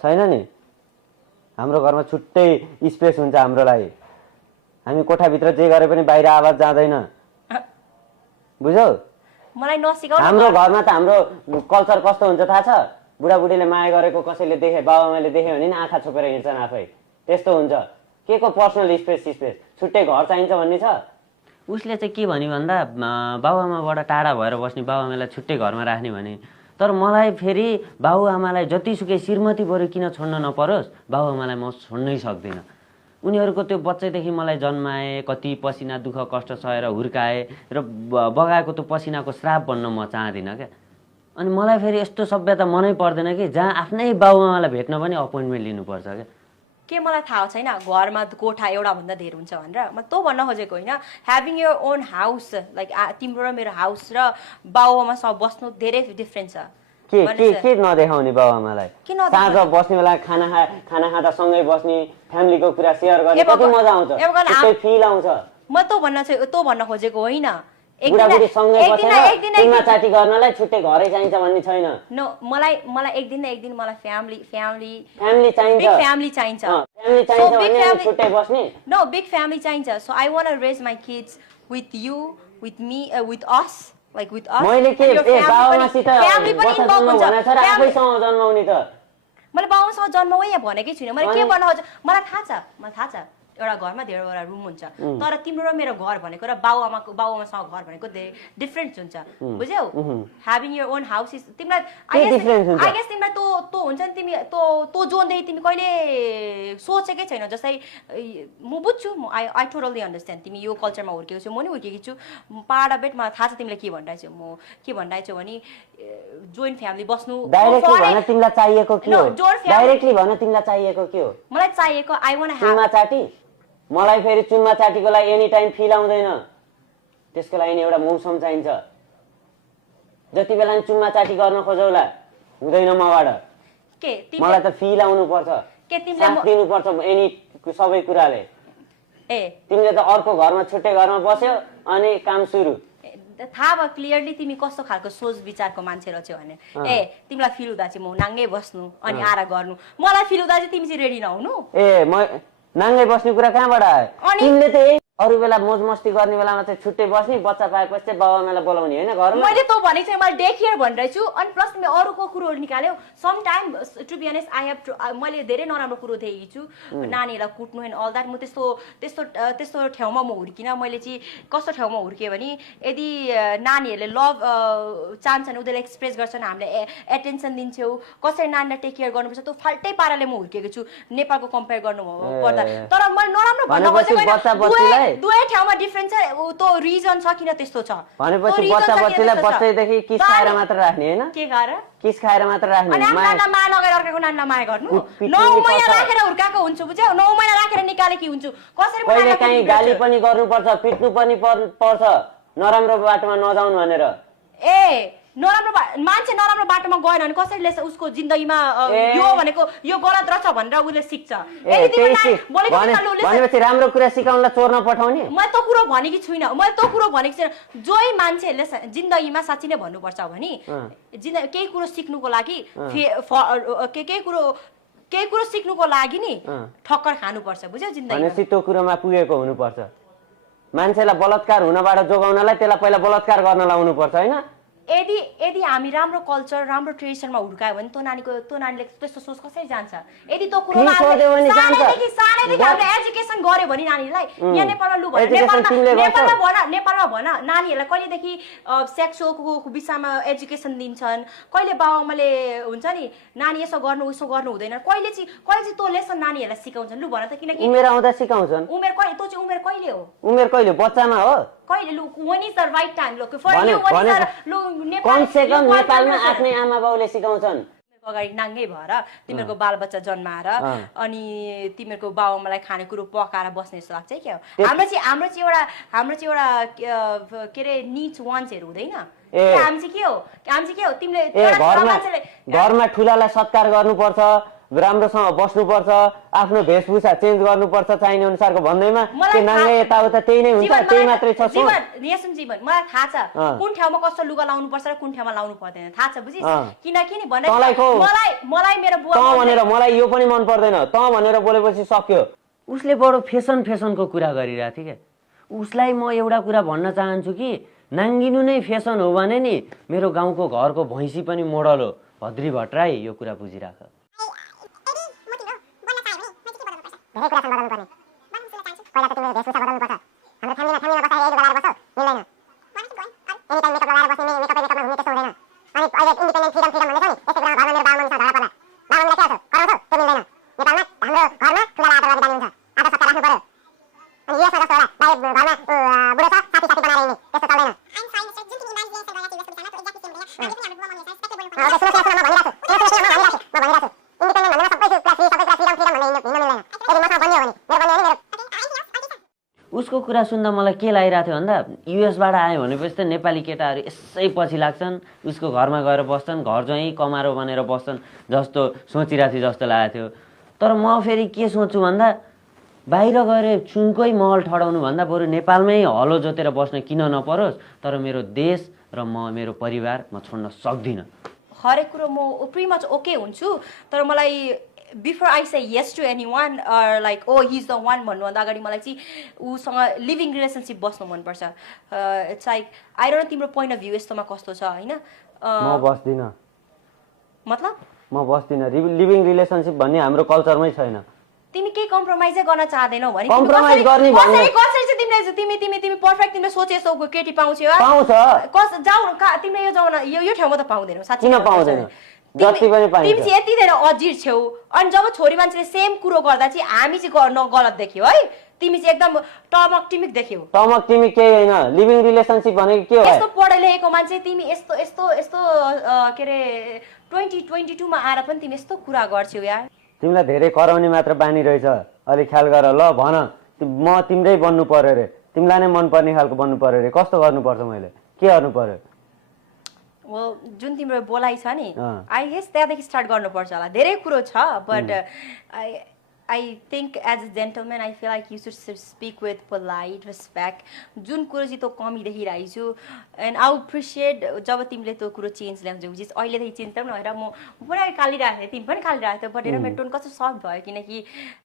छैन नि हाम्रो घरमा छुट्टै स्पेस हुन्छ हाम्रो लागि हामी कोठाभित्र जे गरे पनि बाहिर आवाज जाँदैन बुझ्यौ मलाई नसिकाउ हाम्रो घरमा त हाम्रो कल्चर कस्तो हुन्छ थाहा छ बुढाबुढीले माया गरेको कसैले देखे बाबाआमाले देख्यो भने नि आँखा छोपेर हिँड्छन् आफै त्यस्तो हुन्छ के को पर्सनल स्पेस छुट्टै घर चाहिन्छ भन्ने छ उसले चाहिँ के भन्यो भन्दा बाबुआमाबाट टाढा भएर बस्ने बाबुआमालाई छुट्टै घरमा राख्ने भने तर मलाई फेरि बाबुआमालाई जतिसुकै श्रीमती बरु किन छोड्न नपरोस् बाबुआमालाई म छोड्नै सक्दिनँ उनीहरूको त्यो बच्चैदेखि मलाई जन्माए कति पसिना दुःख कष्ट सहेर हुर्काए र बगाएको त्यो पसिनाको श्राप बन्न म चाहदिनँ क्या अनि मलाई फेरि यस्तो सभ्यता मनै पर्दैन कि जहाँ आफ्नै बाबुआमालाई भेट्न पनि अपोइन्टमेन्ट लिनुपर्छ क्या के मलाई थाहा छैन घरमा कोठा एउटा भन्दा धेर हुन्छ भनेर म त्यो भन्न खोजेको होइन having your own house like तिम्रो र मेरो हाउस र बाबुआमासँग बस्नु धेरै डिफ्रेन्ट छ के नदेखाउने बाबुआमालाई साँझ बस्ने बेला खाना खाँदा सँगै बस्ने फ्यामिलीको कुरा सेयर गर्ने कति मजा आउँछ त्यस्तै फिल आउँछ म त्यो भन्न खोजेको होइन बुढाबुढी सँगै बसेर तुलना चाटी गर्नलाई छुट्टै घरै चाहिन्छ भन्ने छैन नो मलाई एक दिन न एक दिन मलाई फ्यामिली चाहिन्छ बिग फ्यामिली चाहिन्छ फ्यामिली चाहिन्छ भने छुट्टै बस्ने नो बिग फ्यामिली चाहिन्छ so I want to raise my kids with you with me with us like with us मैले के बाबुआमासित बस्नु भनेछ र आफैसँग जन्माउने त मैले बाबुआमासँग जन्माउनै भनेकै छुइनँ मैले के भन्न खोजेँ मलाई थाहा छ एउटा घरमा धेरैवटा रुम हुन्छ तर तिम्रो र मेरो घर भनेको र बाबुआमासँग घर भनेको डिफरेन्ट हुन्छ बुझ्यौ having your own house is तिमीलाई आई गेस तिमीलाई त्यो हुन्छ नि तिमी त्यो जोन्दै तिमी कहिले सोचेकै छैन जस्तै म बुझ्छु आई टोटली अन्डरस्ट्यान्ड तिमी यो कल्चरमा हुर्केको छौ म नि हुर्केकी छु पाहाडा बेट मलाई थाहा छ तिमीलाई के भनिरहेको छु म के भनिरहेको छु भने जोइन्ट फ्यामिली बस्नु डाइरेक्टली भन तिमीलाई चाहिएको के हो डाइरेक्टली भन तिमीलाई चाहिएको के हो मलाई चाहिएको आई वान्ट टु चुम्मा चाटी मलाई फेरि चुम्मा चाटीको लागि एनी टाइम फिल आउँदैन त्यसको लागि एउटा मौसम चाहिन्छ जति बेला नि चुम्मा चाटी गर्न खोजौला हुँदैन मबाट मलाई त फिल आउनु पर्छ साथ दिनु पर्छ एनी सबै कुराले तिमीले त अर्को घरमा छुट्टै घरमा बस्यो अनि काम सुरु थाहा भयो क्लियरली तिमी कस्तो खालको सोच विचारको मान्छे रहेछौ भने तिमीलाई फिल हुँदा चाहिँ म नाङ्गै बस्नु अनि आरा गर्नु मलाई फिल हुँदा चाहिँ तिमी चाहिँ रेडी नहुनु म नाङ्गै बस्ने कुरा कहाँबाट आयो तिमीले त अरू बेला मोज मस्ती गर्ने बेलामा चाहिँ छुट्टै बस्ने बच्चा पाएपछि चाहिँ बाबुआमालाई बोलाउने होइन घरमा मैले त भनेको चाहिँ मैले डे केयर भनिरहेछु अनि प्लस तिमीले अरूको कुरोहरू निकाल्यौ some time to be honest I have मैले धेरै नराम्रो कुरो देखेकी छु नानीहरूलाई कुट्नु एन्ड अल द्याट म त्यस्तो ठाउँमा म हुर्किनँ मैले चाहिँ कस्तो ठाउँमा हुर्केँ भने यदि नानीहरूले लभ चाहन्छन् उनीहरूले एक्सप्रेस गर्छन् हामीले एटेन्सन दिन्छौँ कसरी नानीलाई टेक केयर गर्नुपर्छ त्यो फाल्टै पाराले म हुर्केको छु नेपालको कम्पेयर गर्नु पर्दा तर मैले नराम्रो भन्न खोजेको दुवै ठाउँमा डिफरेन्ट छ त्यो रिजन छ किन त्यस्तो छ भनेपछि बच्चा बच्चीलाई बच्चैदेखि किस खाएर मात्र राख्ने हैन के खाएर किस खाएर मात्र राख्ने अनि नानीलाई माया लगेर अर्काको नानीलाई माया गर्नु 9 महिना राखेर हुर्काएको हुन्छु बुझ्यौ 9 महिना राखेर निकालेकी हुन्छु कसरी पहिले कहीं गाली पनि गर्नुपर्छ पिट्नु पनि पर्छ नराम्रो बाटोमा नजाउनु भनेर नराम्रो मान्छे नराम्रो बाटोमा गएन भने कसैले उसको जिन्दगीमा यो भनेको यो गलत रहेछ भनेर उसले सिक्छ भनेपछि राम्रो कुरा सिकाउनलाई चोर्न पठाउने मैले त कुरो भनेकी छुइनँ मैले त कुरो भनेको छैन जोइ मान्छेहरूले जिन्दगीमा साँच्चै नै भन्नुपर्छ भने केही कुरो सिक्नुको लागि केही कुरो सिक्नुको लागि नि ठक्कर खानुपर्छ बुझ्यौ जिन्दगीमा त्यो कुरोमा पुगेको हुनुपर्छ मान्छेलाई बलात्कार हुनबाट जोगाउनलाई त्यसलाई पहिला बलात्कार गर्न लाउनु पर्छ हैन यदि हामी राम्रो कल्चर राम्रो ट्रेडिसनमा हुर्कायो भने त्यो नानीले त्यस्तो सोच कसरी जान्छ यदि त्यो कुरोमा सानैदेखि हामीले एजुकेसन गर्यो भने नानीलाई यहाँ नेपालमा भन नानीहरूलाई कहिलेदेखि सेक्सुअलको विषयमा एजुकेसन दिन्छन् कहिले बाबुआमाले हुन्छ नि नानी यसो गर्नु उसो गर्नु हुँदैन कहिले चाहिँ त्यो लेसन नानीहरूलाई सिकाउँछन् लु भन त किनकि उमेर आउँदा सिकाउँछन् उमेर कहिले त्यो चाहिँ उमेर कहिले हो उमेर कहिले बच्चामा हो कहिले लु when is the right time look for you when is the कम से कम नेपालमा आफ्नै आमा बाउले सिकाउँछन् अगाडि नाङ्गै भएर तिमीहरूको बालबच्चा जन्माएर अनि तिमीहरूको बाबुआमालाई खानेकुरो पकाएर बस्ने जस्तो लाग्छ क्या हाम्रो चाहिँ एउटा के अरे निड्स वान्ट्सहरू हुँदैन हामी चाहिँ के हो तिमीले घरमा ठुलालाई सत्कार गर्नुपर्छ राम्रोसँग बस्नुपर्छ, आफ्नो वेशभूषा चेन्ज गर्नुपर्छ चाहिने अनुसारको भन्दैमा त्यो नाङ्गे यताउता त्यही नै हुन्छ, त्यही मात्रै छ। जीवन मलाई थाहा छ कुन ठाउँमा कस्तो लुगा लाउनु पर्छ र कुन ठाउँमा लाउनु पर्दैन, थाहा छ बुझिस? किनकि नि भने मलाई मेरो बुवा त भनेर मलाई यो पनि मन पर्दैन, त भनेर बोलेपछि सक्यो। उसले बडो फेसनको कुरा गरिरहेको थियो क्या। उसलाई म एउटा कुरा भन्न चाहन्छु कि नाङ्गिनु नै फेसन हो भने नि मेरो गाउँको घरको भैँसी पनि मोडल हो। भद्री भट्टराई यो कुरा बुझिराख। धेरै कुरा बदल्नु पर्ने। पहिला त तिमीले वेशभूषा बदल्नु पर्छ। हाम्रो फ्यामिलीमा बसाइ यही लगाएर बस्छौ, मिल्दैन। एनी टाइम मेकअप लगाएर बस्ने, मेकअपमा हुने त्यस्तो हुँदैन। अनि अहिले इन्डिपेन्डेन्ट फ्रिडम भन्ने छ नि, यस्तो कुरा घरमा मेरो बाबुमनी छ, झगडा पर्ला। बाबुमनीलाई के गर्छौ? कराउँछौ? त्यो मिल्दैन। नेपालमा हाम्रो घरमा ठुला आदर गर्ने बानी हुन्छ। आदर सत्कार राख्नु पर्यो। अनि यसमा जस्तो होला, बाहिर घरमा बुढो छ, साथी बनाएर हिँड्ने, त्यस्तो चल्दैन। उसको कुरा सुन्दा मलाई के लागिरहेको थियो भन्दा युएसबाट आयो भनेपछि त नेपाली केटाहरू यसै पछि लाग्छन्, उसको घरमा गएर बस्छन्, घर चाहिँ कमारो बनेर बस्छन् जस्तो सोचिरहेको थियो जस्तो लागेको थियो। तर म फेरि के सोच्छु भन्दा बाहिर गएर चुनकै महल ठडाउनु भन्दा बरु नेपालमै हलो जोतेर बस्न किन नपरोस्, तर मेरो देश र मेरो परिवार म छोड्न सक्दिनँ। हरेक कुरो म प्रिटी मच ओके हुन्छु, तर मलाई before I say yes to anyone like oh he is the one भन्नुभन्दा अगाडि मलाई चाहिँ उसँग लिभिङ रिलेसनसिप बस्नु मनपर्छ। It's like I don't know तिम्रो पोइन्ट अफ भ्यू यस्तोमा कस्तो छ होइन? म बस्दिनँ, मतलब म बस्दिनँ। लिभिङ रिलेसनसिप भन्ने हाम्रो कल्चरमै छैन। तिमी केही कम्प्रोमाइजै गर्न चाहदैनौ भने कम्प्रोमाइज गर्ने भन्ने कसरी चाहिँ तिमीले पर्फेक्ट तिमीले सोचेछौ केटी पाउँछौ? पाउँछ। जाऊ तिमीले यो जाऊ न, यो ठाउँमा त पाउँदैनौ। साच्चै किन पाउँदैन? जति पनि पाइन्छ। तिमी चाहिँ यति धेरै अजिर छेउ, अनि जब छोरी मान्छेले सेम कुरो गर्दा चाहिँ हामी चाहिँ गलत देख्यौ है। तिमी चाहिँ एकदम टमक टिमिक देख्यौ। टमक टिमिक केही होइन। लिभिङ रिलेसनसिप भनेको के हो? यस्तो पढे लेखेको मान्छे तिमी यस्तो यस्तो यस्तो के अरे 2022 मा आएर पनि तिमी यस्तो कुरा गर्छौ यार। तिमीलाई धेरै कराउने मात्र बानी रहेछ, अलिक ख्याल गर ल। भन म तिम्रै बन्नु पर्यो रे, तिमीलाई नै मनपर्ने खालको बन्नु पर्यो रे। कस्तो गर्नुपर्छ, मैले के गर्नु पर्यो? जुन तिम्रो बोलाइ छ नि, आई गेस त्यहाँदेखि स्टार्ट गर्नुपर्छ होला। धेरै कुरो छ, but I think as a gentleman I feel like you should speak with polite respect. जुन कुरो चाहिँ तँ कमी देखिरहेको छु, एन्ड आई एप्रिसिएट जब तिमीले त्यो कुरो चेन्ज ल्याउँछौ। जिस अहिलेदेखि चेन्ज त नभएर म पनि कालिरहेको थिएँ, तिमी पनि कालिरहेको थियो, बट हेर मेरो टोन कस्तो सफ्ट भयो, किनकि